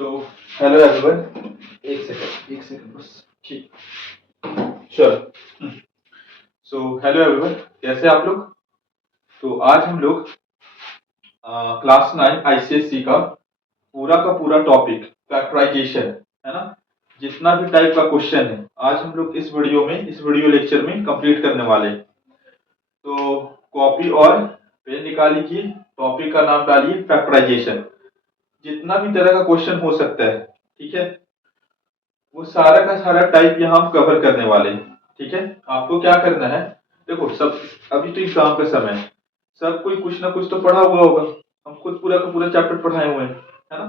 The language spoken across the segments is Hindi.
So hello everyone. एक सेकंड बस। ठीक, चलो। सो हेलो एवरीवन, कैसे आप लोग? तो आज हम लोग क्लास 9 आईसीएससी का पूरा टॉपिक फैक्टराइजेशन, है ना, जितना भी टाइप का क्वेश्चन है आज हम लोग इस वीडियो लेक्चर में कंप्लीट करने वाले हैं। तो कॉपी और पेन निकाली की, टॉपिक का नाम डालिए फैक्टराइजेशन। जितना भी तरह का क्वेश्चन हो सकता है, ठीक है, वो सारा का सारा टाइप यहाँ हम कवर करने वाले हैं। ठीक है, आपको क्या करना है, देखो सब, अभी तो एग्जाम का समय है, सब कोई कुछ ना कुछ तो पढ़ा हुआ होगा। हम खुद पूरा का पूरा चैप्टर पढ़ाए हुए हैं, है ना।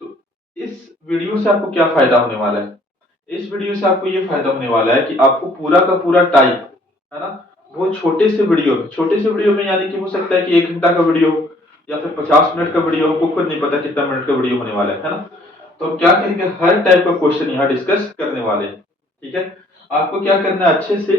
तो इस वीडियो से आपको क्या फायदा होने वाला है? इस वीडियो से आपको ये फायदा होने वाला है कि आपको पूरा का पूरा टाइप, है ना, बहुत छोटे से वीडियो में यानी कि हो सकता है कि 1 घंटा का वीडियो या फिर 50 मिनट का वीडियो, हमको खुद नहीं पता कितना मिनट का वीडियो होने वाला है ना। तो हम क्या करेंगे, हर टाइप का क्वेश्चन यहाँ डिस्कस करने वाले हैं। ठीक है, आपको क्या करना है, अच्छे से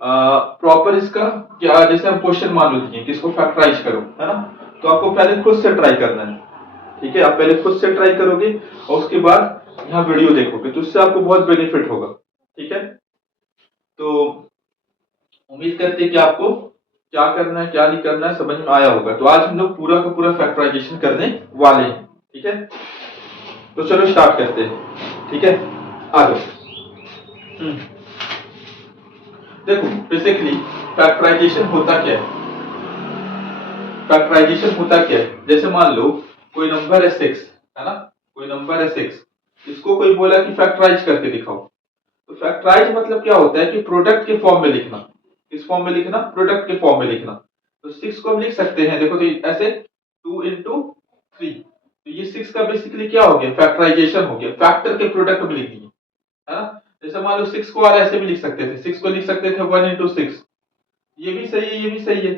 प्रॉपर इसका क्या, जैसे हम क्वेश्चन मान लो दिए किसको फैक्टराइज करो, है ना, तो आपको पहले खुद से ट्राई करना है। ठीक है, आप पहले खुद से ट्राई करोगे और उसके बाद यहाँ वीडियो देखोगे, तो उससे आपको बहुत बेनिफिट होगा। ठीक है, तो उम्मीद करते हैं कि आपको क्या करना है क्या नहीं करना है समझ में आया होगा। तो आज हम लोग पूरा का पूरा फैक्टराइजेशन करने वाले हैं। ठीक है, तो चलो स्टार्ट करते हैं। ठीक है, आ जाओ। देखो बेसिकली फैक्टराइजेशन होता क्या है? फैक्टराइजेशन होता क्या है, जैसे मान लो कोई नंबर है 6, है ना, कोई नंबर है 6, इसको कोई बोला कि फैक्टराइज करके दिखाओ। तो फैक्टराइज मतलब क्या होता है कि प्रोडक्ट के फॉर्म में लिखना। किस फॉर्म में लिखना? प्रोडक्ट के फॉर्म में लिखना। तो 6 को हम लिख सकते हैं, देखो तो ऐसे 2 into 3, तो ये 6 का बेसिकली क्या हो गया, फैक्टराइजेशन हो गया, फैक्टर के प्रोडक्ट में लिख दिए, है ना। जैसे मान लो 6 को और ऐसे भी लिख सकते थे, 6 को लिख सकते थे 1 into 6, ये भी सही है ये भी सही है।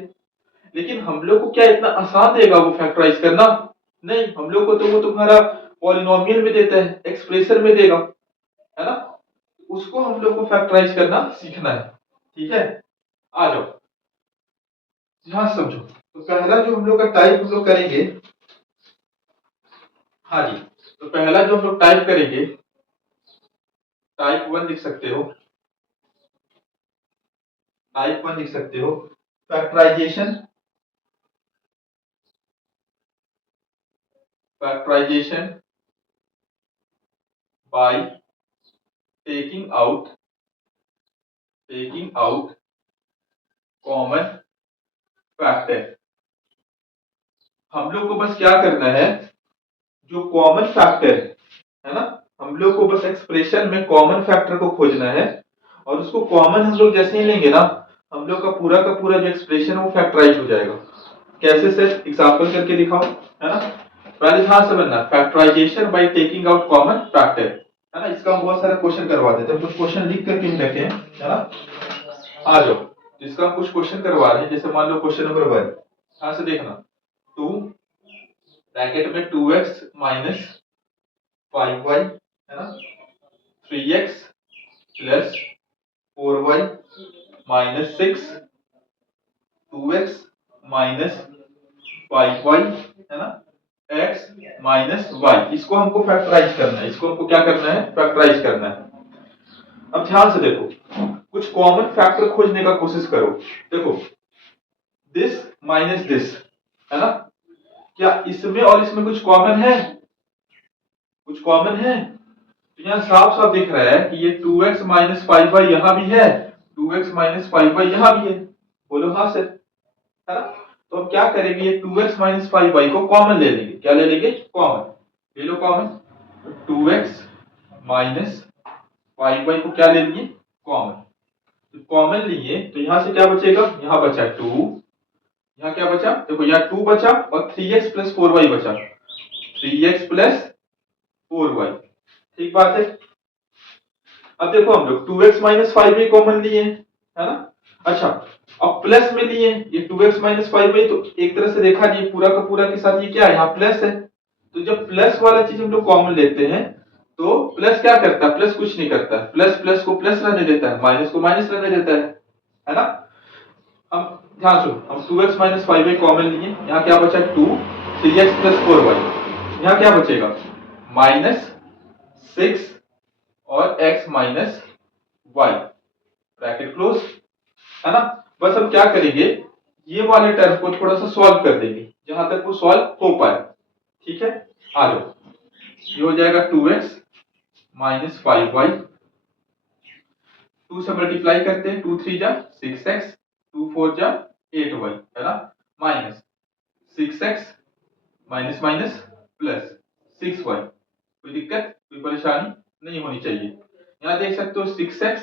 लेकिन हम लोग को क्या इतना आसान देगा वो फैक्टराइज करना? नहीं, हम लोग को तो वो तुम्हारा पॉलिनोमियल में देता है, एक्सप्रेशन में देगा, है ना। उसको हम लोग को फैक्टराइज करना सीखना है। ठीक है, आ जाओ ध्यान से समझो। तो पहला जो हम लोग का टाइप हम लोग करेंगे, हाँ जी, तो पहला जो हम लोग टाइप करेंगे, टाइप 1 लिख सकते हो, टाइप 1 लिख सकते हो, factorisation, factorisation by taking out common factor. हम लोग को बस क्या करना है, जो कॉमन फैक्टर है ना, हम लोग को बस एक्सप्रेशन में कॉमन फैक्टर को खोजना है, और उसको कॉमन हम लोग जैसे ही लेंगे ना, हम लोग का पूरा जो एक्सप्रेशन है वो फैक्टराइज हो जाएगा। कैसे सर, एग्जांपल करके दिखाओ, है ना। पहले ध्यान समझना, factorisation by taking out common factor, है ना। इसका हम बहुत सारा क्वेश्चन करवा देते हैं, कुछ क्वेश्चन लिख करके ही रखे हैं, है ना। आ जाओ, जिसका हम कुछ क्वेश्चन करवा रहे हैं, जैसे मान लो क्वेश्चन नंबर 1, यहां से देखना, 2 ब्रैकेट में 2x माइनस 5y, है ना, 3x plus 4y minus 6, 2x minus 5y, है ना, x माइनस y, इसको हमको फैक्टराइज करना है, इसको हमको क्या करना है, फैक्टराइज करना है। अब ध्यान से देखो, कुछ कॉमन फैक्टर खोजने का कोशिश करो। देखो दिस माइनस दिस, है ना, क्या इसमें और इसमें कुछ कॉमन है? कुछ कॉमन है? तो यहाँ साफ साफ दिख रहा है कि ये 2x माइनस 5y यहाँ भी है, 2x माइनस 5y यहाँ भी है। बोलो हाँ सर, है ना। तो अब क्या करेंगे, ये 2x माइनस 5y को कॉमन ले लेंगे। क्या ले लेंगे? कॉमन ले लो, कॉमन। 2x माइनस 5y को क्या ले लिए? कॉमन। तो कॉमन लिए तो यहां से क्या बचेगा, यहाँ बचा 2, यहाँ क्या बचा, देखो यहाँ 2 बचा और 3x प्लस 4y बचा, 3x प्लस 4y, ठीक बात है। अब देखो हम लोग 2x माइनस 5y कॉमन लिए, है ना। अच्छा, अब प्लस में लिए ये 2x माइनस 5y, तो एक तरह से देखा जाए पूरा का पूरा के साथ ये क्या है, यहाँ प्लस है। तो जब प्लस वाला चीज हम लोग कॉमन लेते हैं, तो प्लस क्या करता है, प्लस कुछ नहीं करता, प्लस प्लस को प्लस रहने देता है, माइनस को माइनस रहने देता है ना। हम ध्यान सुनो, हम 2x माइनस 5y कॉमन लिए, यहाँ क्या बचा 2, 3x प्लस 4y, यहाँ क्या बचेगा, -6 और x minus y, bracket close, है ना। बस हम क्या करेंगे, ये वाले टर्म को थोड़ा सा सॉल्व कर देंगे जहां तक वो सॉल्व हो पाए, ठीक है। आ जाओ, ये हो जाएगा 2x माइनस 5y, 2 से मल्टीप्लाई करते हैं, 2 3 जा 6x, 2 4 जा 8y, है ना, minus 6x minus minus plus 6y। कोई दिक्कत, कोई परेशानी नहीं होनी चाहिए। यहाँ देख सकते हो 6x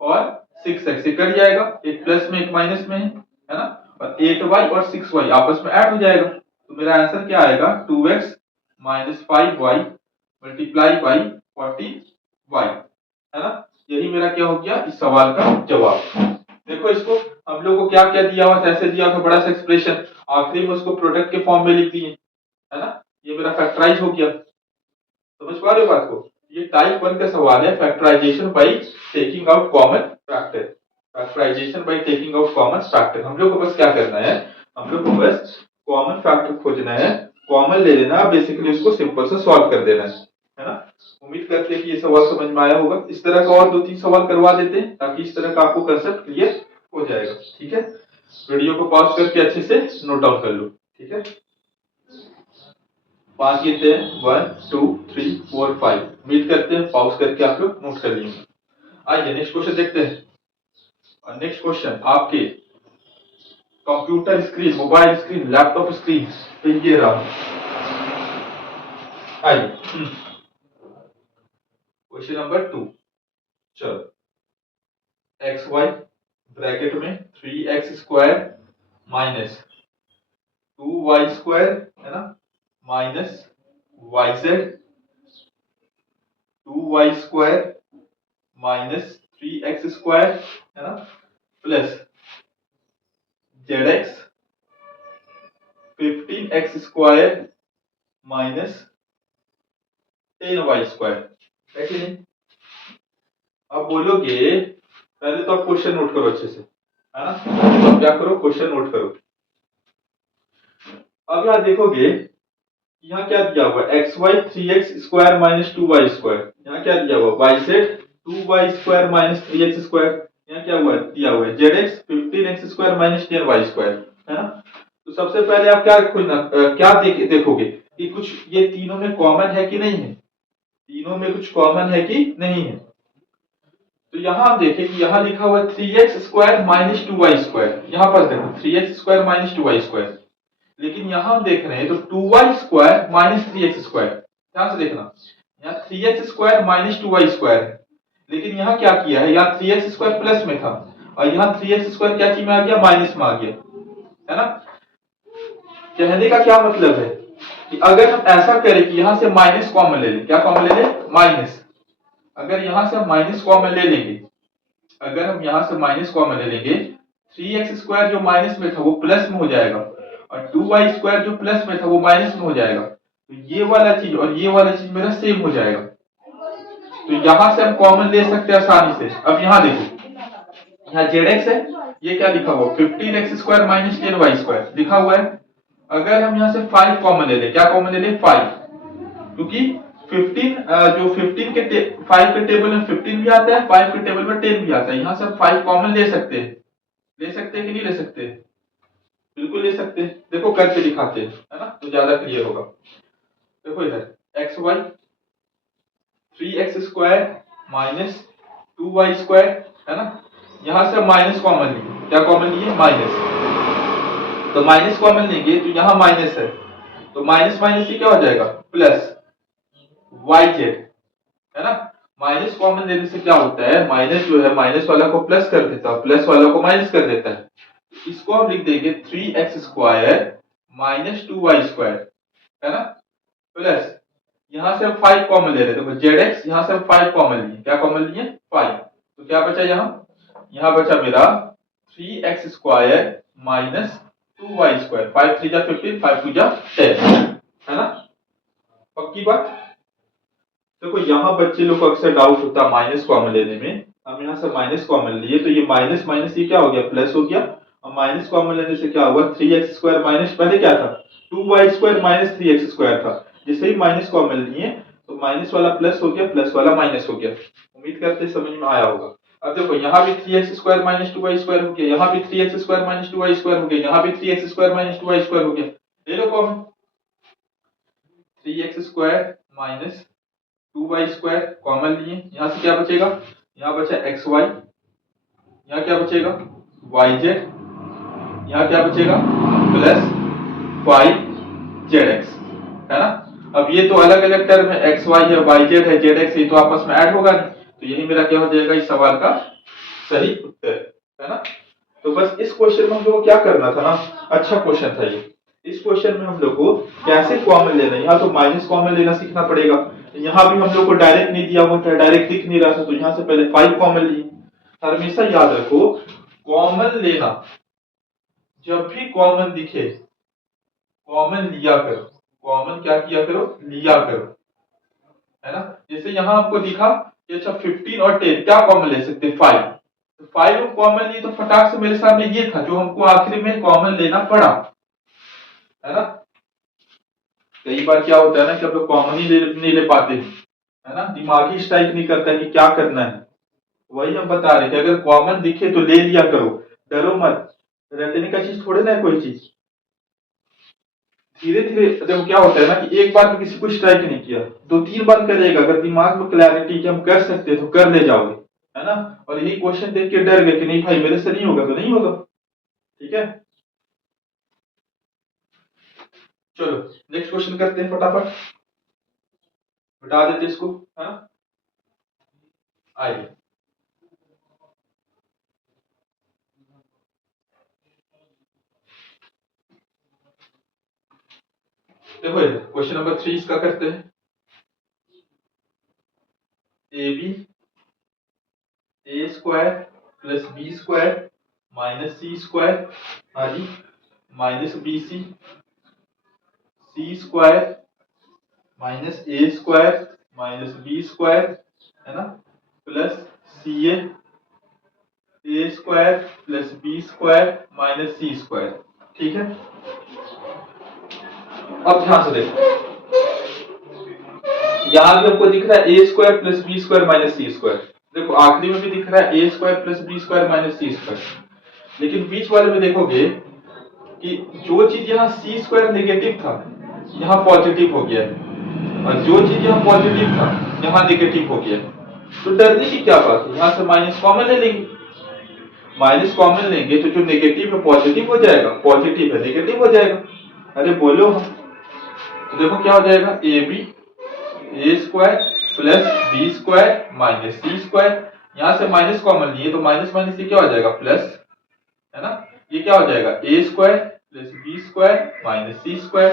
और 6x ये कट जाएगा, एक प्लस में एक माइनस में है ना, और 8y और 6y आपस में ऐड हो जाएगा, तो मेरा आंसर क्या आएगा, 2x minus 5y multiply by 40y, है ना। यही मेरा क्या हो गया इस सवाल का जवाब। देखो इसको हम लोग को क्या क्या दिया हुआ था, ऐसे दिया था बड़ा सा एक्सप्रेशन, आखिरी में उसको प्रोडक्ट के फॉर्म में लिख दिए, है ना। ये मेरा फैक्टराइज हो गया, समझ पा रहे हो बात को। ये टाइप 1 का सवाल है, factorisation by taking out common factor. Factorisation by taking out common factor, हम लोग को बस क्या करना है, हम लोग को बस कॉमन फैक्टर खोजना है, कॉमन ले लेना, बेसिकली उसको सिंपल से सॉल्व कर देना है ना। उम्मीद करते हैं कि ये सवाल समझ में आया होगा। इस तरह का और 2-3 सवाल करवा देते हैं ताकि इस तरह का आपको कंसेप्ट क्लियर हो जाएगा, ठीक है। वीडियो को पॉज करके अच्छे से नोट डाउन कर लो, ठीक है। 5 गिनते हैं, 1 2 3 4 5, उम्मीद करते हैं पॉज करके आप लोग नोट कर लिए। आइए नेक्स्ट क्वेश्चन देखते हैं। और नेक्स्ट क्वेश्चन आपके computer screen, mobile screen, laptop screen पे ये रहा। आइए क्वेश्चन नंबर 2, चलो एक्स वाई ब्रैकेट में 3x square minus 2y square, है ना, minus yz 2y square minus 3x square, है ना, plus zx 15x square minus 10y square, है कि नहीं। अब बोलोगे पहले तो आप क्वेश्चन नोट करो अच्छे से, है ना, तो आप क्या करो, क्वेश्चन नोट करो। अब यहां देखोगे यहाँ क्या दिया हुआ है, x y 3x square minus 2y square, यहाँ क्या दिया हुआ y z 2y square minus 3x square, यहाँ क्या हुआ दिया हुआ है zx 15x square minus 10y square, है ना। तो सबसे पहले आप क्या खोजना, क्या देखोगे कि कुछ ये तीनों में कॉमन है कि नहीं है, तीनों में कुछ कॉमन है कि नहीं है। तो यहाँ आप देखें कि यहाँ लिखा हुआ है 3x square minus 2y square, यहाँ पर देखो 3x square minus 2y square, लेकिन यहां हम देख रहे हैं तो 2y square minus 3x square, ध्यान से देखना, यहाँ 3x square minus 2y square है, लेकिन यहाँ क्या किया है, यहाँ 3x स्क्वायर प्लस में था और यहाँ 3x स्क्वायर क्या चीज में आ गया, माइनस में आ गया, है ना। कहने का क्या मतलब है कि अगर हम ऐसा करें कि यहां से माइनस कॉमन ले लें, क्या कॉमन ले लें, माइनस, अगर यहां से हम माइनस कॉमन ले लेंगे, अगर हम यहां से माइनस कॉमन ले लेंगे, 3x स्क्वायर जो माइनस में था वो प्लस में हो जाएगा और 2y स्क्वायर जो प्लस में था वो माइनस में हो जाएगा, तो ये वाला चीज और ये वाला चीज मेरा सेम हो जाएगा, तो यहां से हम कॉमन ले सकते हैं आसानी से। अब यहाँ देखो, यहाँ zx है, ये क्या लिखा हुआ 15x square minus 10y square लिखा हुआ है। अगर हम यहाँ से 5 कॉमन ले लें, क्या कॉमन ले लें, 5, क्योंकि 15 जो 15 के 5 के टेबल में 15 भी आता है, 5 के टेबल में 10 भी आता है, यहाँ से हम 5 कॉमन ले सकते हैं, ले सकते हैं कि नहीं ले सकते, बिल्कुल ले सकते हैं। देखो करके दिखाते हैं, है ना, तो ज्यादा क्लियर होगा। देखो इधर x y 3x square minus 2y square, है ना, यहां से माइनस कॉमन लिए, क्या कॉमन लिए, माइनस, तो माइनस कॉमन लेंगे तो यहाँ माइनस है, तो माइनस माइनस ये क्या हो जाएगा, प्लस yz, है ना। माइनस कॉमन लेने से क्या होता है, माइनस जो है माइनस वाला को प्लस कर देता है, प्लस वाला को माइनस कर देता है, इसको हम लिख देंगे 3x square minus 2y square, है ना, प्लस यहां से हम 5 कॉमन ले रहे हैं, देखो zx यहां से हम 5 कॉमन लिए, क्या कॉमन लिए, 5, तो क्या बचा यहाँ बचा मेरा 3x square minus 2y square, 5 3 जा 15, 5 2 जा 10, है ना, पक्की बात। देखो यहाँ बच्चे लोग को अक्सर डाउट होता है माइनस कॉमन लेने में, हम यहाँ से माइनस कॉमन लिए तो ये माइनस माइनस ये क्या हो गया, प्लस हो गया, और माइनस कॉमन लेने से क्या हुआ, 3x स्क्वायर माइनस, पहले क्या था 2y square minus 3x square था, जैसे ही माइनस कॉमन लिए तो माइनस वाला प्लस हो गया, प्लस वाला माइनस हो गया। उम्मीद करते हैं समझ में आया होगा। अब देखो यहाँ भी 3x² माइनस 2y स्क्वायर हो गया, यहाँ भी 3x² माइनस 2y स्क्वायर हो गया, यहाँ भी 3x² माइनस 2y स्क्वायर हो गया। ले लो common, 3x² minus 2y square common लिए, यहाँ से क्या बचेगा, यहाँ बचा xy, यहाँ क्या बचेगा yz, यहाँ क्या बचेगा प्लस 5zx, है ना। अब ये तो अलग अलग टर्म है, xy है, yz है, zx है, तो आपस में ऐड होगा नहीं, तो यही मेरा क्या हो जाएगा इस सवाल का सही उत्तर, है ना। तो बस इस क्वेश्चन में हम लोग को क्या करना था ना, अच्छा क्वेश्चन था ये। इस क्वेश्चन में हम लोग को कैसे कॉमन लेना है, यहाँ तो माइनस कॉमन लेना सीखना पड़ेगा। यहाँ भी हम लोग को डायरेक्ट नहीं दिया हुआ था, डायरेक्ट दिख नहीं रहा था, तो यहाँ से पहले 5 कॉमन लिए। हमेशा याद रखो कॉमन लेना, जब भी कॉमन दिखे कॉमन लिया करो, कॉमन क्या किया करो, लिया करो, है ना। जैसे यहाँ आपको दिखा कि अच्छा 15 और 10 क्या कॉमन ले सकते, 5, तो 5 कॉमन लिए तो फटाक से मेरे सामने ये था जो हमको आखिरी में कॉमन लेना पड़ा, है ना। कई बार क्या होता है ना कि हम लोग कॉमन ही नहीं ले पाते, है ना, दिमाग ही स्ट्राइक नहीं करता है कि क्या करना है। वही हम बता रहे कि अगर कॉमन दिखे तो ले लिया करो, डरो मत, रटने का चीज थोड़े ना है कोई चीज। धीरे धीरे देखो क्या होता है ना कि एक बार में किसी को स्ट्राइक नहीं किया, 2-3 बार करेगा, अगर दिमाग में क्लैरिटी कि हम कर सकते हैं तो कर ले जाओगे, है ना। और यही क्वेश्चन देख के डर गए कि नहीं भाई मेरे से नहीं होगा तो नहीं होगा, ठीक है। चलो नेक्स्ट क्वेश्चन करते हैं फटाफट, बता देते इसको, है ना। आइए देखो क्वेश्चन नंबर 3 इसका करते हैं। A B A square plus B square minus C square, हाँ जी, minus B C C square minus A square minus B square, है ना, plus C A square plus B square minus C square, ठीक है। अब ध्यान से देखो, यहां भी हमको दिख रहा है A square plus B square minus C square, देखो आखिरी में भी दिख रहा है A square plus B square minus C square, लेकिन बीच वाले में देखोगे कि जो चीज यहाँ सी स्क्वायर नेगेटिव था यहाँ पॉजिटिव हो गया है, और जो चीज यहाँ पॉजिटिव था यहाँ नेगेटिव हो गया है। तो डरने की क्या बात है, यहाँ से माइनस कॉमन ले लेंगे, माइनस कॉमन लेंगे तो जो नेगेटिव है पॉजिटिव हो जाएगा, पॉजिटिव है नेगेटिव हो जाएगा। अरे बोलो हम, तो देखो क्या हो जाएगा, a B A square plus B square minus C square, यहाँ से माइनस कॉमन लिए तो माइनस माइनस ये क्या हो जाएगा प्लस, है ना। ये क्या हो जाएगा A square plus B square minus C square,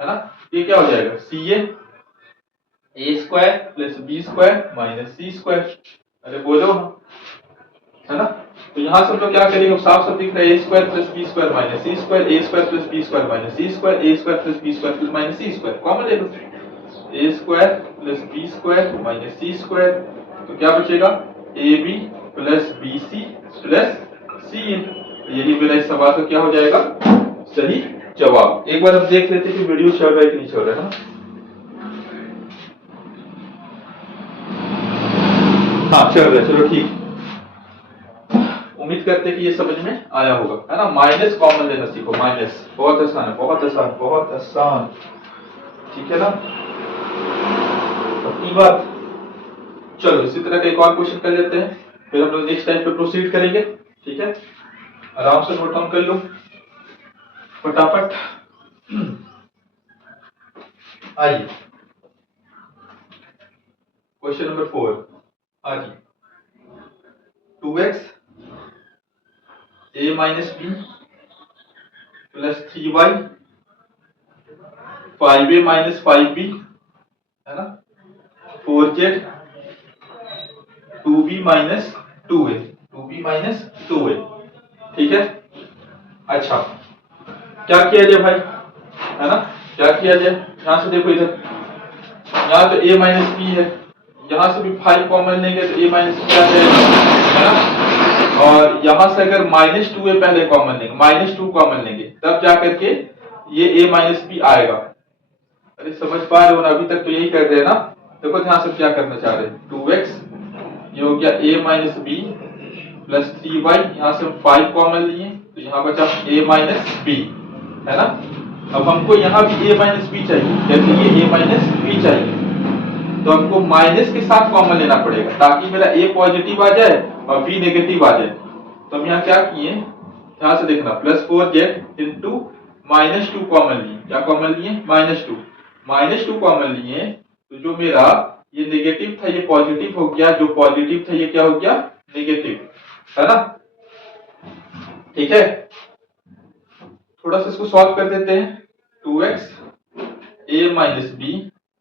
है ना। ये क्या हो जाएगा C A square plus B square minus C square. अरे बोलो, है ना। तो यहाँ से हम लोग क्या करेंगे, साफ साफ दिख रहा है A square plus B square minus C square, A square plus B square minus C square, A square plus B square plus minus C square, common ले लो, A square plus B square minus C square, तो क्या बचेगा A B plus B C plus C A. यही मेरा इस सवाल का क्या हो जाएगा सही जवाब। एक बार हम देख लेते कि वीडियो चल रहा है कि नहीं चल रहा है ना। हाँ चल रहा है, चलो ठीक, उम्मीद करते कि ये समझ में आया होगा, है ना। माइनस कॉमन लेना सीखो, माइनस बहुत आसान है, बहुत आसान, बहुत आसान, ठीक है ना। अपनी बात, चलो इसी तरह का एक और क्वेश्चन कर लेते हैं, फिर हम लोग नेक्स्ट टाइम पे प्रोसीड करेंगे, ठीक है। आराम से नोट डाउन कर लो फटाफट। आइए क्वेश्चन नंबर 4, हाँ जी, 2x a minus b plus 3y 5a minus 5b, है ना, 4z 2b minus 2a 2b minus 2a, ठीक है। अच्छा क्या किया जाए भाई, है ना, क्या किया जाए, यहां से देखो इधर, यहाँ तो a माइनस बी है, यहाँ से भी 5 कॉमन लेंगे तो a माइनस बी आ जाएगा, है ना। और यहां से अगर माइनस 2a पहले कॉमन लेंगे, माइनस 2 कॉमन लेंगे, तब जाकर के ये a माइनस बी आएगा। अरे समझ पा रहे हो ना, अभी तक तो यही कर रहे हैं ना। देखो ध्यान से क्या करना चाह रहे हैं, 2x ये हो गया a minus b plus 3y, यहाँ से हम 5 कॉमन लिए तो यहाँ बचा a माइनस बी, है ना। अब हमको यहाँ भी a माइनस बी चाहिए, जैसे ये a माइनस बी चाहिए तो हमको माइनस के साथ कॉमन लेना पड़ेगा ताकि मेरा a पॉजिटिव आ जाए और b नेगेटिव आ जाए। तो हम यहाँ क्या किए, ध्यान से देखना, plus 4z into minus 2 common लिए। क्या कॉमन लिए, -2। -2 कॉमन लिए तो जो मेरा ये नेगेटिव था ये पॉजिटिव हो गया, जो पॉजिटिव था ये क्या हो गया, नेगेटिव, है ना। ठीक है, थोड़ा सा इसको सॉल्व कर देते हैं। 2x a minus b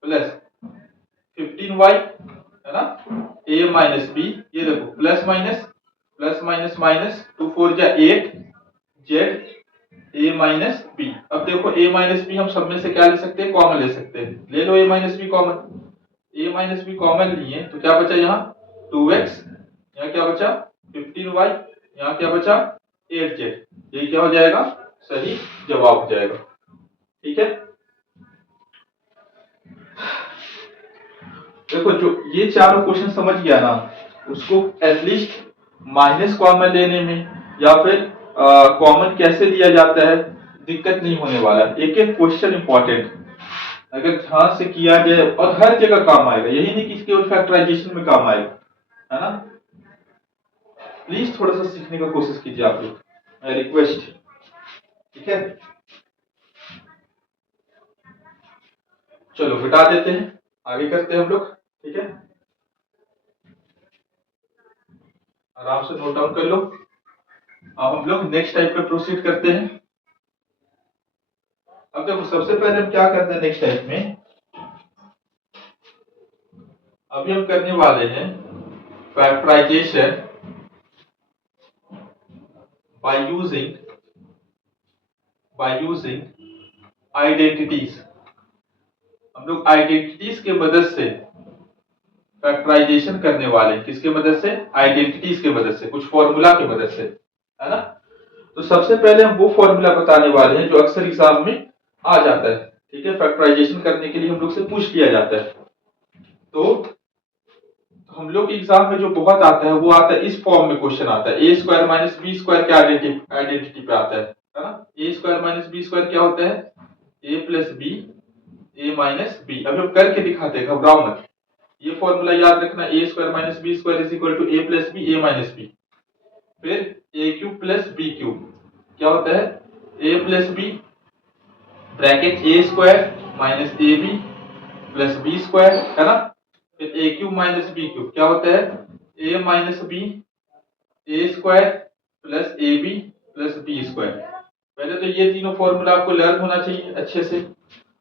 plus 15y, है ना, a माइनस बी, ये देखो plus minus plus minus minus 2 4 जा 8 z a माइनस बी। अब देखो a माइनस बी हम सब में से क्या ले सकते हैं, कॉमन ले सकते हैं, ले लो a minus b common. a minus b common लिए तो क्या बचा यहाँ 2x, यहाँ क्या बचा 15y, यहाँ क्या बचा 8z। ये क्या हो जाएगा, सही जवाब हो जाएगा। ठीक है, देखो जो ये चारों क्वेश्चन समझ गया ना, उसको एटलीस्ट माइनस कॉमन लेने में या फिर कॉमन कैसे लिया जाता है दिक्कत नहीं होने वाला। एक एक क्वेश्चन इंपॉर्टेंट, अगर ध्यान से किया जाए और हर जगह काम आएगा, यही नहीं कि केवल फैक्टराइजेशन में काम आएगा, है ना। प्लीज थोड़ा सा सीखने का कोशिश कीजिए आप लोग, रिक्वेस्ट। ठीक है, चलो हटा देते हैं, आगे करते हैं हम लोग। ठीक है, आराम से नोट डाउन कर लो। अब हम लोग नेक्स्ट टाइप पे प्रोसीड करते हैं। अब देखो सबसे पहले हम क्या करते हैं नेक्स्ट टाइप में, अभी हम करने वाले हैं फैक्टराइजेशन बाय यूजिंग आइडेंटिटीज। हम लोग आइडेंटिटीज के मदद से फैक्टराइजेशन करने वाले हैं। किसके मदद से, आइडेंटिटीज के मदद से, कुछ फॉर्मूला की मदद से, है ना। तो सबसे पहले हम वो फॉर्मूला बताने वाले हैं जो अक्सर एग्जाम में आ जाता है। ठीक है, फैक्टराइजेशन करने के लिए हम लोग से पूछ लिया जाता है। तो हम लोग एग्जाम में जो बहुत आता है वो आता है इस फॉर्म में, क्वेश्चन आता है A square minus B square के आइडेंटिटी पे आता है ना। ए स्क्वायर माइनस बी स्क्वायर क्या होता है, A plus B A minus B. अभी हम करके दिखाते हैं, घबराओ मत। ये फॉर्मूला याद रखना, A square minus B square is equal to A plus B A minus B. फिर A cube plus B cube क्या होता है, A plus B bracket A square minus A B plus B square, है ना। फिर A cube minus B cube क्या होता है, ए माइनस बी ए स्क्वायर प्लस ए बी प्लस बी स्क्वायर। पहले तो ये तीनों फॉर्मूला आपको लर्न होना चाहिए अच्छे से।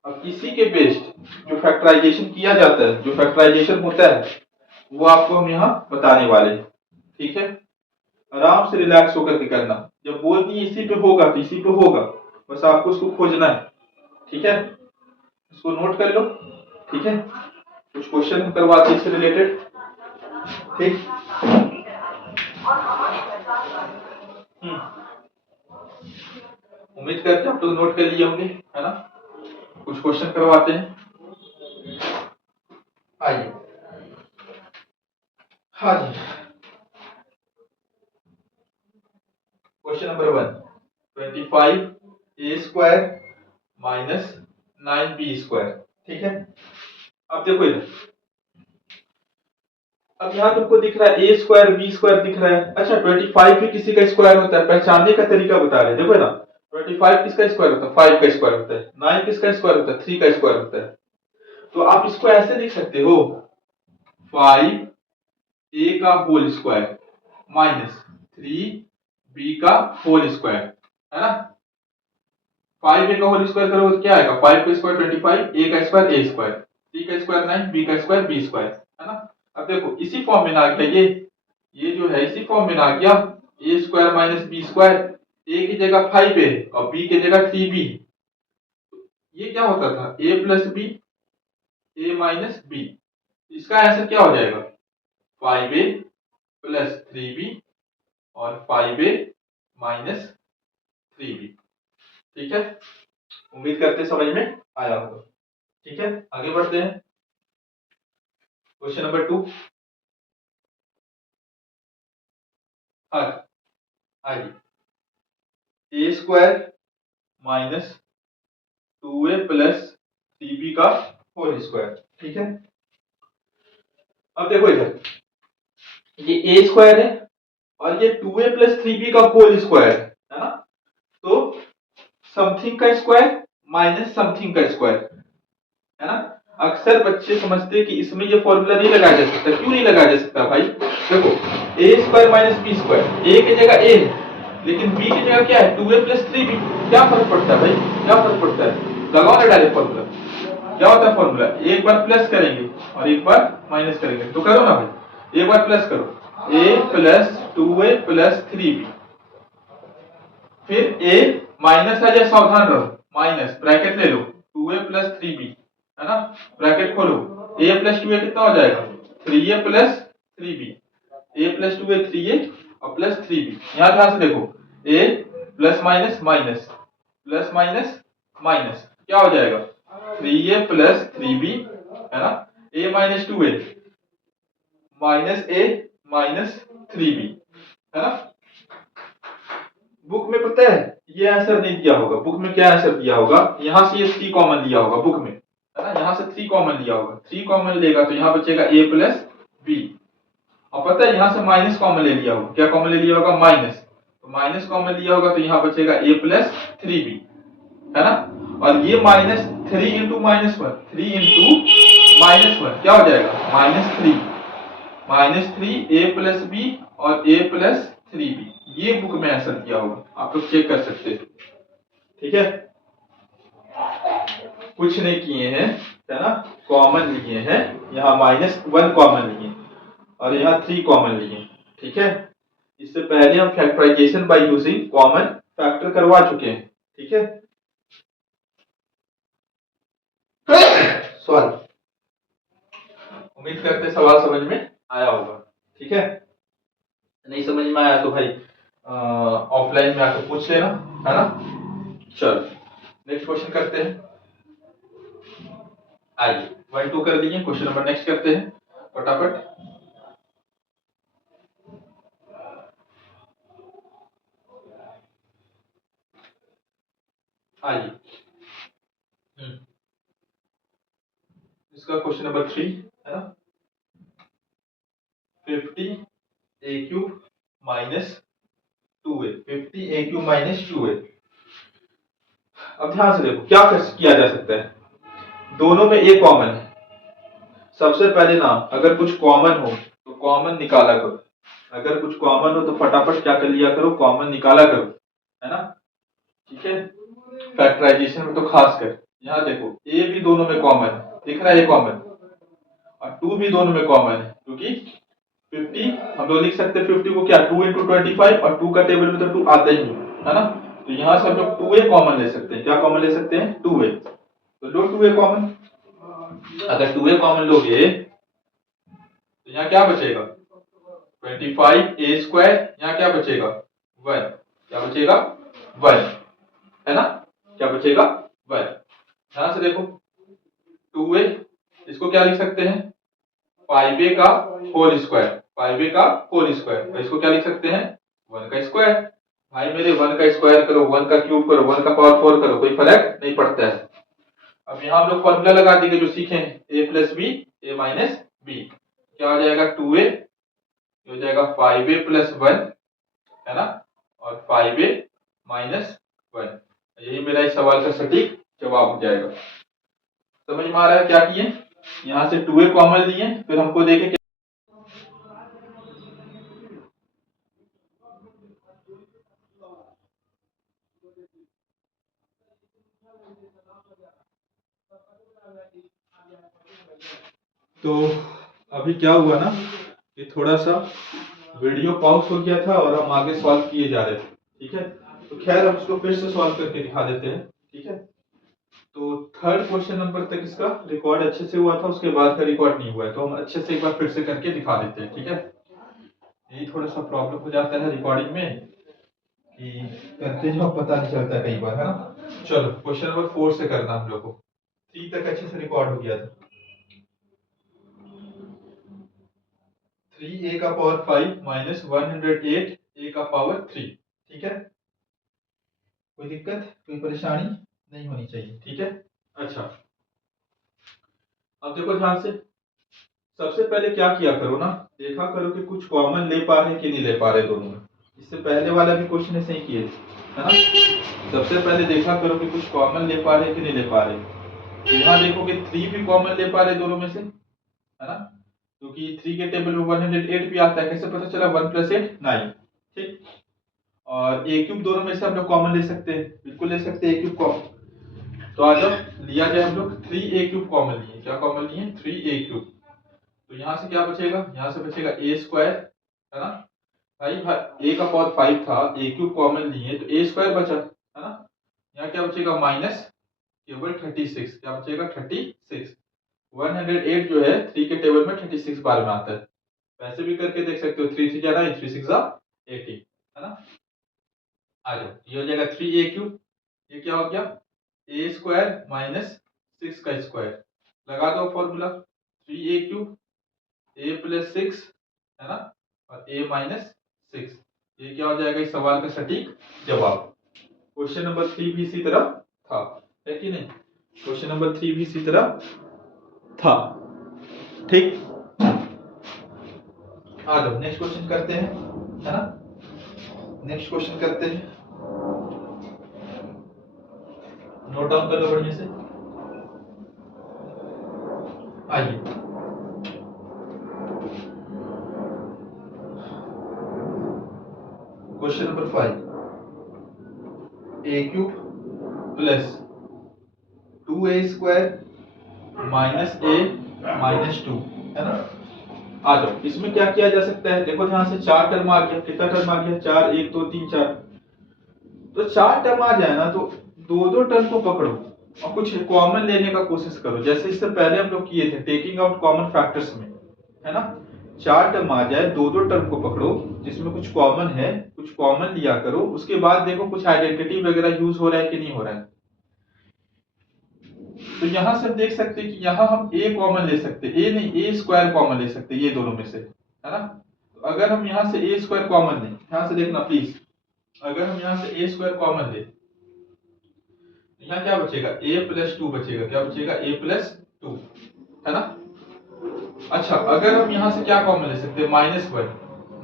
अब इसी के बेस्ड जो फैक्टराइजेशन किया जाता है, जो फैक्टराइजेशन होता है वो आपको हम यहाँ बताने वाले हैं। ठीक है, आराम से रिलैक्स होकर के करना, जब बोल दिए इसी पे होगा तो इसी पे होगा, बस आपको उसको खोजना है। ठीक है, इसको नोट कर लो। ठीक है, कुछ क्वेश्चन हम करवाते हैं इससे रिलेटेड। ठीक, उम्मीद करते हैं आप लोग नोट कर लिए होंगे, है ना। कुछ क्वेश्चन करवाते हैं, आइए। हाँ जी, क्वेश्चन नंबर 1, 25 ए स्क्वायर माइनस 9 बी स्क्वायर। ठीक है, अब देखो इधर, अब यहाँ तुमको दिख रहा है ए स्क्वायर बी स्क्वायर दिख रहा है। अच्छा 25 भी किसी का स्क्वायर होता है, पहचानने का तरीका बता रहे हैं, देखो ना। 25 किसका स्क्वायर होता है, 5 का स्क्वायर होता है। 9 किसका स्क्वायर होता है, 3 का स्क्वायर होता है। तो आप इसको ऐसे लिख सकते हो, 5 ए का होल स्क्वायर माइनस 3 बी का होल स्क्वायर, है ना। 5 ए का होल स्क्वायर करोगे तो क्या आएगा, 5 का स्क्वायर 25, ए का स्क्वायर ए स्क्वायर, 3 का स्क्वायर 9, बी का स्क्वायर बी स्क्वायर, है ना। अब देखो इसी फॉर्म में ना आ गया, ये जो है इसी फॉर्म में ना आ गया, ए स्क्वायर माइनस बी स्क्वायर। ए की जगह 5 ए और बी की जगह 3 बी। ये क्या होता था, ए प्लस बी ए माइनस बी। इसका आंसर क्या हो जाएगा, 5 ए प्लस 3 बी और 5 ए माइनस 3 बी। ठीक है, उम्मीद करते समझ में आया होगा। ठीक है, आगे बढ़ते हैं। Question number 2। आइए, ए square minus 2a plus 3b का होल स्क्वायर। ठीक है, अब देखो इधर ये ए स्क्वायर है और ये 2a प्लस 3b का होल स्क्वायर है ना। तो समथिंग का स्क्वायर माइनस समथिंग का स्क्वायर है ना। अक्सर बच्चे समझते हैं कि इसमें ये फॉर्मूला नहीं लगाया जा सकता। क्यों नहीं लगाया जा सकता भाई? देखो, ए स्क्वायर माइनस बी स्क्वायर, ए की जगह ए है लेकिन बी की जगह क्या है? 2a plus 3b। क्या फर्क पड़ता है भाई? क्या फर्क पड़ता है? लगाओ ना डायरेक्ट फॉर्मूला। क्या होता है फॉर्मूला? एक बार प्लस करेंगे और एक बार माइनस करेंगे। तो करो ना भाई, एक बार प्लस करो, a plus 2a plus 3b। फिर a माइनस आ जाए, सावधान रहो, माइनस ब्रैकेट ले लो, 2a प्लस 3b है ना, ब्रैकेट खोलो, a प्लस 2a कितना हो जाएगा? 3a plus 3b। a plus 2a 3a और प्लस 3b। यहां ध्यान से देखो, a plus minus minus plus minus minus क्या हो जाएगा? 3a प्लस 3b है ना, a minus 2a minus a minus 3b है ना। बुक में पता है ये आंसर नहीं दिया होगा। बुक में क्या आंसर दिया होगा? यहां से ये 3 कॉमन लिया होगा बुक में, है ना। यहां से 3 कॉमन लिया होगा, 3 कॉमन लेगा तो यहां बचेगा a प्लस बी। और पता है यहां से माइनस कॉमन ले लिया होगा। क्या कॉमन ले लिया होगा? माइनस। तो माइनस कॉमन लिया होगा तो यहां बचेगा a प्लस 3b है ना। और ये minus 3 into minus 1, 3 into minus 1 क्या हो जाएगा? -3। -3 a प्लस बी और a प्लस 3b। ये बुक में आंसर दिया होगा, आप लोग चेक कर सकते हैं। ठीक है, कुछ नहीं किए हैं, है ना, कॉमन लिए हैं। यहाँ -1 कॉमन लिए और यहाँ 3 कॉमन लिए। ठीक है, इससे पहले हम factorisation by using common factor करवा चुके हैं। ठीक है, सॉरी, उम्मीद करते सवाल समझ में आया होगा। ठीक है, नहीं समझ में आया तो भाई ऑफलाइन में आकर पूछ लेना, है ना। चलो नेक्स्ट क्वेश्चन करते हैं। आइए, 1 2 कर दिए, क्वेश्चन नंबर नेक्स्ट करते हैं फटाफट। आइए, इसका क्वेश्चन नंबर 3 है ना, 50a³ minus 2a, 50a³ minus 2a। अब ध्यान से देखो क्या किया जा सकता है। दोनों में a कॉमन है। सबसे पहले ना, अगर कुछ कॉमन हो तो कॉमन निकाला करो। अगर कुछ कॉमन हो तो फटाफट क्या कर लिया करो? कॉमन निकाला करो, है ना। ठीक है, फैक्टराइजेशन में तो खास कर यहाँ देखो, a भी दोनों में कॉमन है, दिख रहा है कॉमन, और 2 भी दोनों में कॉमन है, क्योंकि 50 हम लोग लिख सकते हैं 50 को क्या? 2 इंटू 25, और 2 का टेबल में तो 2 आता ही नहीं, है ना। तो यहाँ से हम लोग 2a कॉमन ले सकते हैं। क्या कॉमन ले सकते हैं? 2a। तो लो 2a कॉमन। अगर 2a कॉमन लोगे तो यहाँ क्या बचेगा? 25a²। यहाँ क्या बचेगा? 1। क्या बचेगा? 1, है ना। क्या बचेगा? 1। ध्यान से देखो, 2a, इसको क्या लिख सकते हैं? 5a का होल स्क्वायर, 5a का होल स्क्वायर। और इसको क्या लिख सकते हैं? 1 का स्क्वायर। भाई मेरे 1 का स्क्वायर करो, 1 का क्यूब करो, 1 का पावर 4 करो, कोई फर्क नहीं पड़ता है। अब यहाँ हम लोग फॉर्मूला लगा देंगे जो सीखे हैं, a plus b, a minus b. क्या हो जाएगा? 2a हो जाएगा 5a प्लस 1, है ना, और 5a माइनस 1। यही मेरा इस सवाल का सटीक जवाब हो जाएगा। समझ में आ रहा है क्या किए? यहाँ से 2a कॉमन लिए, फिर हमको देखे तो अभी क्या हुआ ना कि थोड़ा सा वीडियो पॉज हो गया था और हम आगे सॉल्व किए जा रहे थे। ठीक है, तो खैर हम इसको फिर से सॉल्व करके दिखा देते हैं। ठीक है, तो थर्ड क्वेश्चन नंबर तक इसका रिकॉर्ड अच्छे से हुआ था, उसके बाद का रिकॉर्ड नहीं हुआ है, तो हम अच्छे से एक बार फिर से करके दिखा देते हैं। ठीक है, यही थोड़ा सा प्रॉब्लम हो जाता है रिकॉर्डिंग में कि करते जो पता नहीं चलता कई बार, है ना। चलो क्वेश्चन नंबर 4 से करना हम लोग को। 3 तक अच्छे से रिकॉर्ड हो गया था। 3 a का पावर 5 माइनस 108 a का पावर 3। ठीक है, कोई दिक्कत कोई परेशानी नहीं होनी चाहिए। ठीक है, अच्छा अब देखो ध्यान से, सबसे पहले क्या किया करो ना, देखा करो कि कुछ कॉमन ले पा रहे कि नहीं ले पा रहे दोनों में। इससे पहले वाला भी क्वेश्चन ऐसे ही किए है ना। सबसे पहले देखा करो कि कुछ कॉमन ले पा रहे कि नहीं ले पा रहे। यहाँ देखो कि 3 भी कॉमन ले पा रहे दोनों में से, है ना, क्योंकि 3 के टेबल में 108 भी आता है। कैसे पता चला? 1 + 8 9। ठीक, और ए क्यूब दोनों में से हम लोग कॉमन ले सकते हैं, बिल्कुल ले सकते हैं ए क्यूब कॉमन। तो आज लिया जाए हम लोग 3 a क्यूब कॉमन लिए। क्या कॉमन लिए? 3 a क्यूब। तो यहाँ से क्या बचेगा? यहाँ से बचेगा a स्क्वायर, है ना। भाई a का पावर 5 था, a क्यूब कॉमन लिए तो a स्क्वायर बचा, है ना। यहाँ क्या बचेगा? माइनस केवल 36। क्या बचेगा? 36। 108 जो है 3 के टेबल में 36 बार में आता है। वैसे भी करके देख सकते हो, 3 3 जा 9, 3 6 18, है ना। आ जाओ, ये हो जाएगा 3 a क्यूब। ये क्या हो गया? a स्क्वायर माइनस 6 का स्क्वायर। लगा दो फॉर्मूला, 3 a क्यूब a + 6, है ना, और a - 6। ये क्या हो जाएगा इस सवाल का सटीक जवाब। क्वेश्चन नंबर 3 भी इसी तरह था, है कि नहीं? क्वेश्चन नंबर 3 भी इसी तरह था। ठीक, आ जाओ नेक्स्ट क्वेश्चन करते हैं, है ना। नेक्स्ट क्वेश्चन करते हैं, नोट डाउन कर लो बढ़िया से। आइए, question number 5, a cube plus 2a square minus a - 2, है ना। आ जाओ, इसमें क्या किया जा सकता है? देखो ध्यान से, 4 टर्म आ गया। कितना टर्म आ गया? 4, 1 2 3 4। तो 4 टर्म आ जाए ना, तो दो दो टर्म को पकड़ो और कुछ कॉमन लेने का कोशिश करो, जैसे इससे पहले हम लोग किए थे टेकिंग आउट कॉमन फैक्टर्स में, है ना। 4 टर्म आ जाए, दो दो टर्म को पकड़ो जिसमें कुछ कॉमन है, कुछ कॉमन लिया करो। उसके बाद देखो कुछ आइडेंटिटी वगैरह यूज हो रहा है कि नहीं हो रहा है। तो यहां से देख सकते हैं कि यहां हम a कॉमन ले सकते हैं, a नहीं a स्क्वायर कॉमन ले सकते हैं, ये दोनों में से, है ना। तो अगर हम यहां से a स्क्वायर कॉमन लें, ध्यान से देखना प्लीज, अगर हम यहां से a स्क्वायर कॉमन लें, यहाँ क्या बचेगा? a + 2 बचेगा। क्या बचेगा? a + 2, है ना। अच्छा, अगर हम यहाँ से क्या कॉमन ले सकते हैं? -1।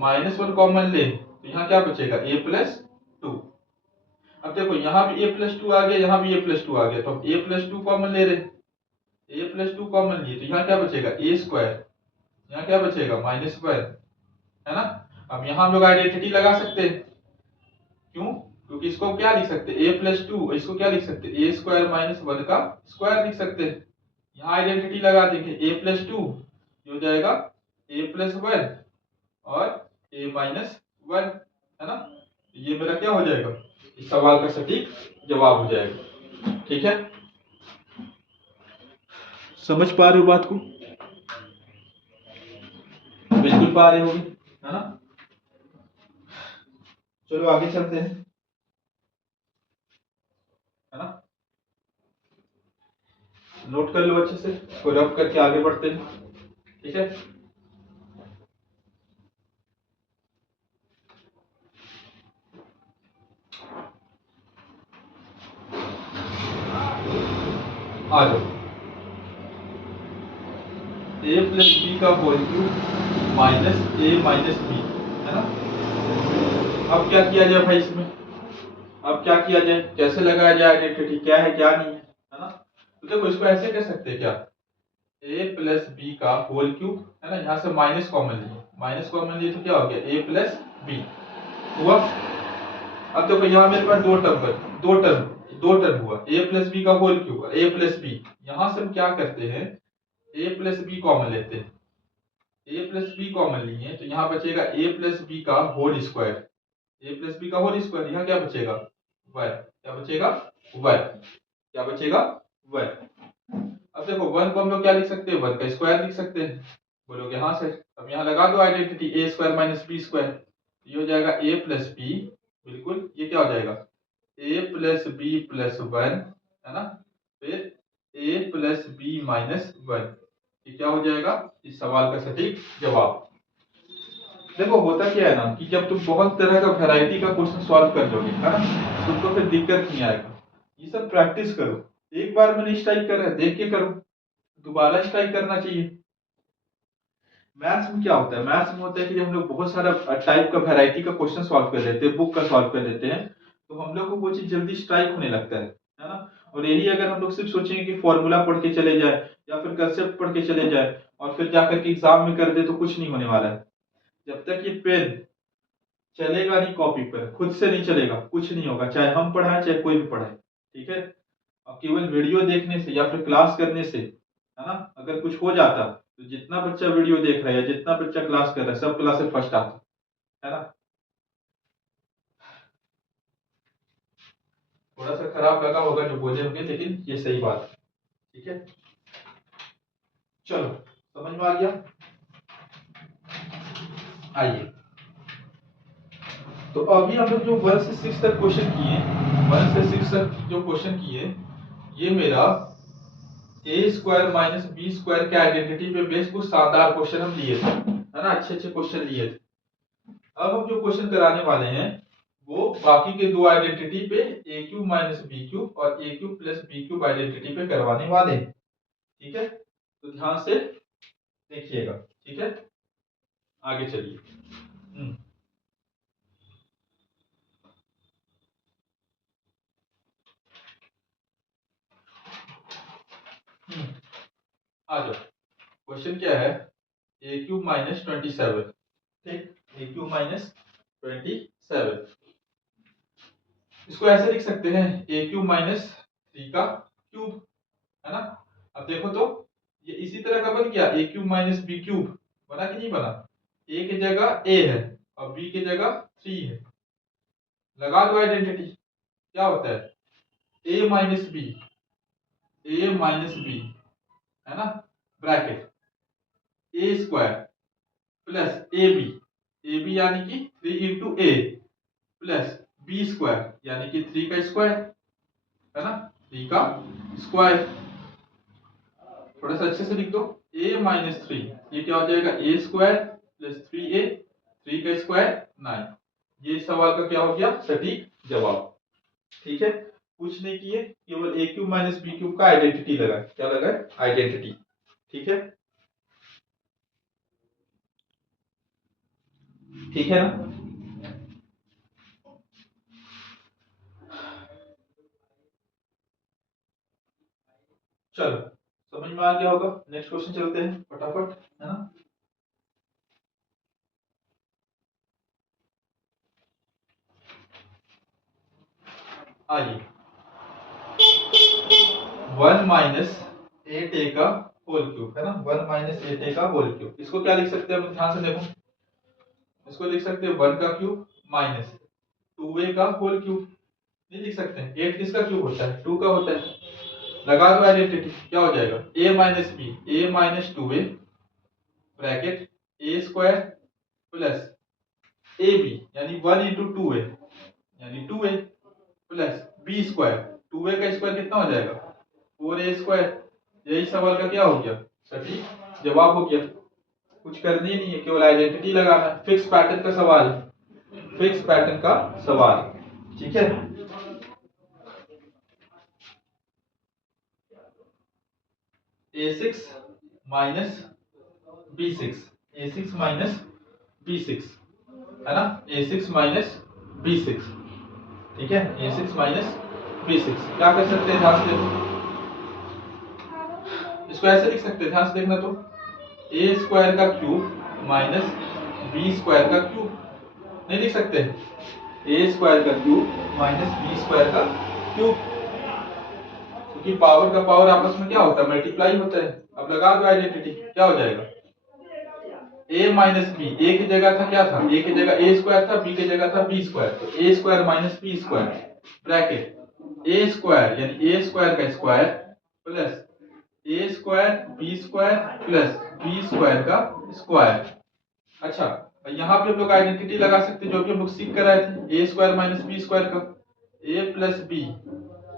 -1 कॉमन ले तो यहाँ क्या बचेगा? a + 2। अब देखो यहाँ भी a + 2 आ गया, यहाँ भी a + 2 आ गया, तो हम a + 2 कॉमन ले रहे, a + 2 कॉमन लिए तो यहाँ क्या बचेगा? a square. यहाँ क्या बचेगा? -1, है ना। अब यहाँ हम लोग आइडेंटिटी लगा सकते हैं, क्यों? क्योंकि इसको क्या लिख सकते हैं? a + 2, इसको क्या लिख सकते हैं? a स्क्वायर - 1 का स्क्वायर लिख सकते हैं। यहाँ आइडेंटिटी लगा देंगे, a + 2 हो जाएगा a + 1 और a - 1, है ना। ये मेरा क्या हो जाएगा? इस सवाल का सटीक जवाब हो जाएगा। ठीक है, समझ पा रहे हो बात को? बिल्कुल पा रहे होगे, है ना। चलो आगे चलते हैं, है ना। नोट कर लो अच्छे से, फिर रब करके आगे बढ़ते हैं। ठीक है, आ जाओ। a + b का whole cube minus a - b, है ना। अब क्या किया जाए भाई इसमें? अब क्या किया जाए? कैसे लगाया जाए आइडेंटिटी? क्या है क्या नहीं है ना। तो देखो इसको ऐसे कह सकते हैं क्या, a + b का होल क्यूब, है ना। यहाँ से माइनस कॉमन लिए, तो क्या हो गया? a + b हुआ। अब देखो यहाँ मेरे पास दो टर्म हुआ, a + b का होल क्यूब, a + b। यहाँ से हम क्या करते हैं? a + b कॉमन लेते हैं, a + b कॉमन लिए तो यहाँ बचेगा a + b का होल स्क्वायर। a + b का होल स्क्वायर, यहाँ क्या बचेगा? 1। क्या बचेगा? 1। क्या बचेगा? 1। अब देखो 1 को हम लोग क्या लिख सकते हैं? 1 का स्क्वायर लिख सकते हैं। बोलोगे हाँ सर। अब यहाँ लगा दो identity, a square - b square. ये हो जाएगा a + b, बिल्कुल। ये क्या हो जाएगा? a + b + 1, है ना। फिर ए प्लस बी माइनस 1। ये क्या हो जाएगा इस सवाल का सटीक जवाब। देखो होता क्या है ना कि जब तुम बहुत तरह का वैरायटी का क्वेश्चन सॉल्व कर लोगे है ना, तुमको फिर दिक्कत नहीं आएगा। ये सब प्रैक्टिस करो। एक बार मैंने स्ट्राइक कर रहा है देख के करो, दोबारा स्ट्राइक करना चाहिए। मैथ्स में क्या होता है, मैथ्स में होता है कि जब हम लोग बहुत सारा टाइप का वैरायटी का क्वेश्चन सॉल्व कर लेते हैं, बुक का सॉल्व कर लेते हैं, तो हम लोग को वो चीज जल्दी स्ट्राइक होने लगता है ना। और यही अगर हम लोग सिर्फ सोचेंगे कि फॉर्मूला पढ़ के चले जाए या फिर कंसेप्ट पढ़ के चले जाए और फिर जाकर के एग्जाम में कर दे, तो कुछ नहीं होने वाला है। जब तक ये पेन चलेगा नहीं कॉपी पर, खुद से नहीं चलेगा, कुछ नहीं होगा, चाहे हम पढ़ाएं चाहे कोई भी पढ़ाए। ठीक है, और केवल वीडियो देखने से या फिर क्लास करने से है ना अगर कुछ हो जाता, तो जितना बच्चा वीडियो देख रहा है या जितना बच्चा क्लास कर रहा है सब क्लास से फर्स्ट आता है ना। थोड़ा सा खराब लगा होगा जो बोले होंगे, लेकिन ये सही बात है। ठीक है, चलो समझ में आ गया। आइए, तो अभी हम लोग जो 1 से 6 तक क्वेश्चन किए, 1 से 6 तक जो क्वेश्चन किए, ये मेरा ए स्क्वायर माइनस बी स्क्वायर के आइडेंटिटी पे बेस्ड कुछ शानदार क्वेश्चन हम लिए थे, है ना, अच्छे अच्छे क्वेश्चन लिए थे। अब हम जो क्वेश्चन कराने वाले हैं वो बाकी के दो आइडेंटिटी पे A cube minus B cube और A cube plus B cube identity पे करवाने वाले हैं। ठीक है, तो ध्यान से देखिएगा। ठीक है, आगे चलिए। आ जाओ, क्वेश्चन क्या है, ए क्यूब माइनस 27। ठीक, ए क्यूब माइनस 27, इसको ऐसे लिख सकते हैं ए क्यूब माइनस 3 का क्यूब, है ना। अब देखो तो ये इसी तरह का बन गया, ए क्यूब माइनस बी क्यूब बना कि नहीं बना। ए की जगह ए है और बी की जगह 3 है, लगा दो आइडेंटिटी, क्या होता है ए माइनस बी, ए माइनस बी, है ना, ब्रैकेट ए स्क्वायर प्लस ए बी यानी कि 3 into a plus B square यानी कि 3 का स्क्वायर, है ना, 3 का स्क्वायर। थोड़ा सा अच्छे से लिख दो, ए माइनस 3, ये क्या हो जाएगा ए स्क्वायर प्लस 3a, 3 का स्क्वायर 9। ये सवाल का क्या हो गया सटीक जवाब। ठीक है, कुछ नहीं किए, केवल ए क्यूब माइनस बी क्यूब का आइडेंटिटी लगा, क्या लगा आइडेंटिटी। ठीक है, ठीक है ना। चलो समझ में आ गया होगा, नेक्स्ट क्वेश्चन चलते हैं फटाफट, है ना। आइए, 1 माइनस 8a का होल क्यूब, है ना, 1 माइनस 8a का होल क्यूब, इसको क्या लिख सकते हैं हम, ध्यान से देखो, इसको लिख सकते हैं 1 का क्यूब माइनस 2a का होल क्यूब। नहीं लिख सकते हैं, 8 किसका क्यूब होता है 2 का होता है, लगा दो आइडेंटिटी, क्या हो जाएगा a minus b, a minus 2a bracket A square plus A b यानी 1 इंटू 2a यानी 2a plus B square, 2a का स्क्वायर कितना हो जाएगा 4a स्क्वायर। यही सवाल का क्या हो गया सटीक जवाब हो गया। कुछ करनी ही नहीं है, केवल आइडेंटिटी लगाना है, फिक्स पैटर्न का सवाल है, फिक्स पैटर्न का सवाल। ठीक है, a6 minus b6, a6 minus b6, है ना, a6 माइनस b6। ठीक है, a6 माइनस b6 क्या कर सकते हैं, ध्यान से देखो, इसको ऐसे लिख सकते हैं, ध्यान से देखना, तो ए स्क्वायर का क्यूब माइनस बी स्क्वायर का क्यूब। नहीं लिख सकते, ए स्क्वायर का क्यूब माइनस बी स्क्वायर का क्यूब, क्योंकि पावर का पावर आपस में क्या होता है मल्टीप्लाई होता है। अब लगा दो आइडेंटिटी, क्या हो जाएगा a माइनस बी, ए की जगह था क्या था, ए की जगह ए स्क्वायर था, बी की जगह था बी स्क्वायर, तो A square minus B square bracket A square यानी ए स्क्वायर का square plus A square B square plus B square का स्क्वायर। अच्छा, यहाँ पे हम लोग आइडेंटिटी लगा सकते हैं जो भी हम लोग सीख कर आए थे, ए स्क्वायर माइनस बी स्क्वायर का, ए प्लस बी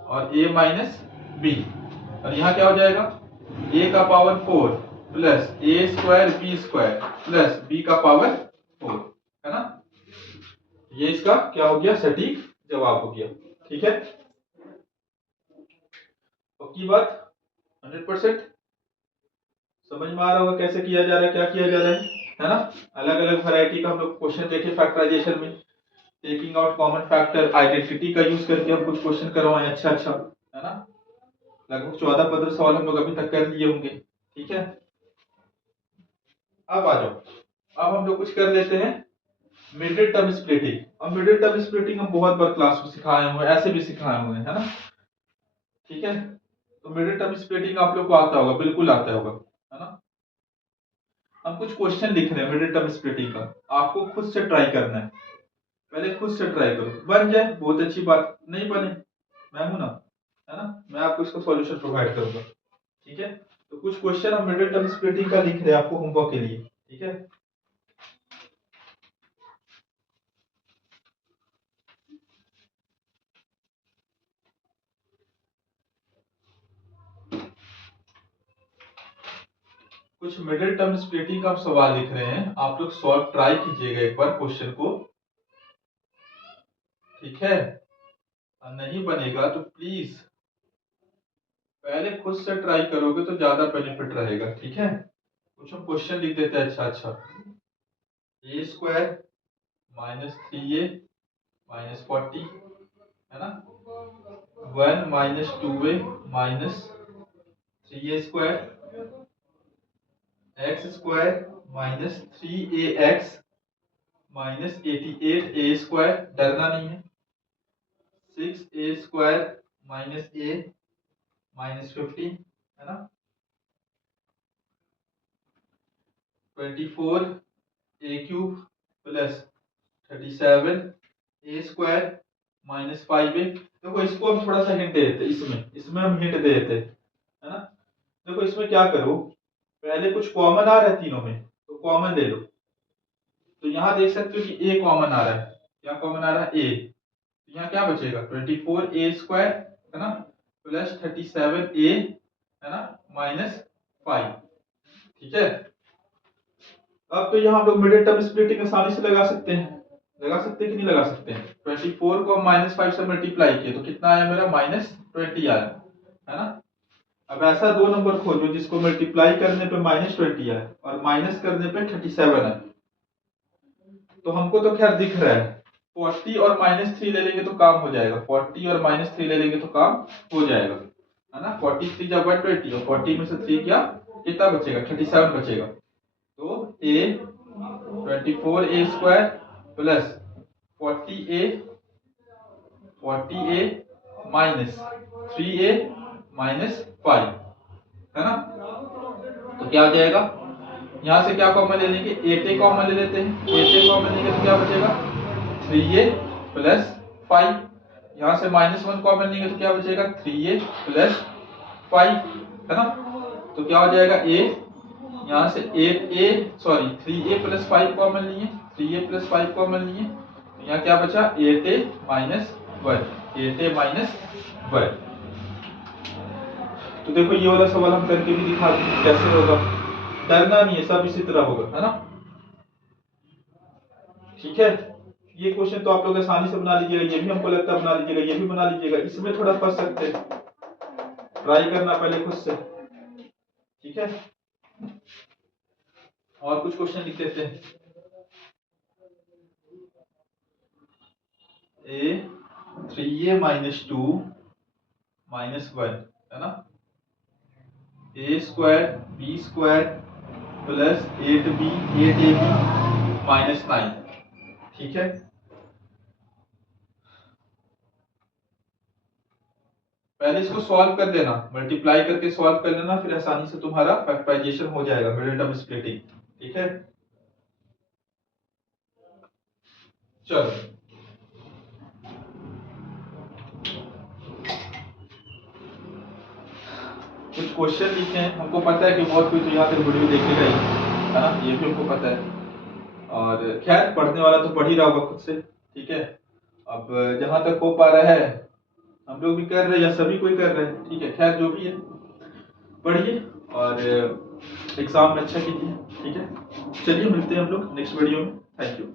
और ए माइनस बी, और यहाँ क्या हो जाएगा, a का power 4 plus a square b square plus b का पावर 4, है ना। ये इसका क्या हो गया, सटीक जवाब हो गया। ठीक है, पक्की बात, 100% समझ में आ रहा होगा कैसे किया जा रहा है, क्या किया जा रहा है ना। अलग अलग वैरायटी का हम लोग क्वेश्चन देखे फैक्टराइजेशन में, taking out common factor, identity का यूज करके हम कुछ क्वेश्चन करवाए, अच्छा अच्छा, है ना। लगभग 14-15 सवाल हम लोग अभी तक कर लिए होंगे। ठीक है, अब आ जाओ, अब हम लोग कुछ कर लेते हैं मिडिल टर्म स्प्लिटिंग। अब मिडिल टर्म स्प्लिटिंग हम बहुत बार क्लास में सिखाए हुए हैं, ऐसे भी सिखाए हुए हैं, है ना। ठीक है, तो मिडिल टर्म स्प्लिटिंग आप लोग को आता होगा, बिल्कुल आता होगा, है ना। हम कुछ क्वेश्चन लिख रहे हैं मिडिल टर्म स्प्लिटिंग का, आपको खुद से ट्राई करना है। पहले खुद से ट्राई करो, बन जाए बहुत अच्छी बात, नहीं बने मैं हूं ना, है ना, मैं आपको इसका सॉल्यूशन प्रोवाइड करूंगा। ठीक है, तो कुछ क्वेश्चन हम मिडिल टर्म स्प्लिटिंग का लिख रहे हैं आपको होमवर्क के लिए। ठीक है, कुछ मिडिल टर्म स्प्लिटिंग का सवाल लिख रहे हैं, आप लोग सॉल्व ट्राई कीजिएगा एक बार क्वेश्चन को। ठीक है, और नहीं बनेगा तो प्लीज पहले खुद से ट्राई करोगे तो ज्यादा बेनिफिट रहेगा। ठीक है, कुछ हम क्वेश्चन लिख देते हैं, अच्छा अच्छा, ए स्क्वायर माइनस 3a माइनस 40, है ना, 1 minus 2a minus 3a square, x square minus 3ax minus 88a square, डरना नहीं है, 6a square minus a minus 15, है ना, 24a cube plus 37a square minus 5a। देखो इसको हम थोड़ा सा हिंट दे देते, इसमें हम हिंट दे देते, है ना। देखो इसमें क्या करो, पहले कुछ कॉमन आ रहा है तीनों में, तो कॉमन ले लो। तो यहाँ देख सकते हो कि a कॉमन आ रहा है, क्या कॉमन आ रहा है, a, तो यहाँ क्या बचेगा 24a स्क्वायर, है ना, प्लस 37a, है ना, माइनस 5। ठीक है, अब तो यहाँ हम लोग मिडिल टर्म स्प्लिटिंग आसानी से लगा सकते हैं, लगा सकते हैं कि नहीं लगा सकते हैं। 24 को माइनस 5 से मल्टीप्लाई किए तो कितना आया मेरा, माइनस 20 आया, है ना। अब ऐसा दो नंबर खोजो जिसको मल्टीप्लाई करने पे माइनस 20 आए और माइनस करने पे 37 आए। तो हमको तो खैर दिख रहा है 40 और माइनस 3 ले लेंगे तो काम हो जाएगा, 40 और माइनस 3 ले लेंगे तो काम हो जाएगा, है ना। 43 जब 120 और 40 में से 3 क्या, कितना बचेगा, 37 बचेगा। तो a 24a square plus 40a minus 3a minus 5, है ना। तो क्या हो जाएगा, यहाँ से क्या कॉमन ले लेंगे, 8a कॉमन ले लेते हैं, 8a कॉमन लेंगे तो क्या बचेगा 3a प्लस 5, यहाँ से -1 कॉमन लेंगे तो क्या बचेगा 3a प्लस 5, है ना। तो क्या हो जाएगा a, यहाँ से 3a प्लस 5 कॉमन लिए, 3a प्लस 5 कॉमन लिए, तो यहाँ क्या बचा 8a माइनस 1, 8a माइनस 1। तो देखो ये वाला सवाल हम करके भी दिखा देंगे कैसे होगा, डरना नहीं है, सब इसी तरह होगा, है ना। ठीक है, ये क्वेश्चन तो आप लोग आसानी से बना लीजिएगा, ये भी हमको लगता है बना लीजिएगा, ये भी बना लीजिएगा, इसमें थोड़ा फंस सकते हैं, ट्राई करना पहले खुद से। ठीक है, और कुछ क्वेश्चन लिख देते हैं, a 3a माइनस 2 माइनस 1, है ना, a square b square plus 8ab minus 9। ठीक है, पहले इसको सॉल्व कर लेना, मल्टीप्लाई करके सॉल्व कर लेना, फिर आसानी से तुम्हारा फैक्टराइजेशन हो जाएगा मिडिल टर्म स्प्लिटिंग। ठीक है, चलो कुछ क्वेश्चन लिखे हैं, हमको पता है कि बहुत कोई तो यहाँ तक वीडियो देखेगा ही, है ना, ये भी हमको पता है, और खैर पढ़ने वाला तो पढ़ ही रहा होगा खुद से। ठीक है, अब जहां तक हो पा रहा है हम लोग भी कर रहे हैं या सभी कोई कर रहे हैं, ठीक है, खैर जो भी है। पढ़िए और एग्जाम में अच्छा कीजिए। ठीक है, चलिए मिलते हैं हम लोग नेक्स्ट वीडियो में। Thank you.